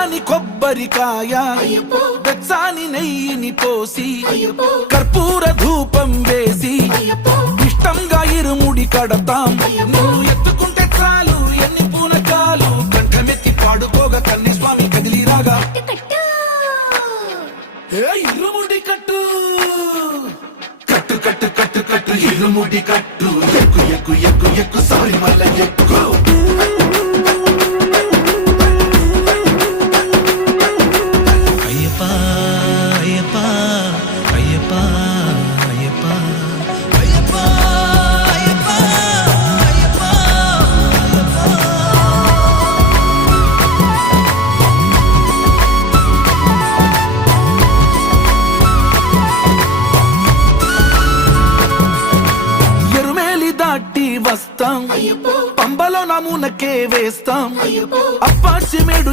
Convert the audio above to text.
పచ్చాని కొబ్బరికాయ వెచ్చాని నెయ్యిని పోసి కర్పూర ధూపం వేసి ఇష్టంగా ఇరుముడి కడతాం. నువ్వు ఎత్తుకుంటే చాలు ఎన్ని పూనకాలు కంఠమెత్తి పాడుకోగా కన్యస్వామి కదిలిరాగా ఇరుముడి కట్టు కట్టు కట్టు కట్టు కట్టు ఇరుముడి కట్టు ఎక్కు ఎక్కు ఎక్కు ఎక్కు సారి మల్ల ఎక్కు. వస్తాం పంబలో నమూనకే వేస్తాం అప్పాచి మేడు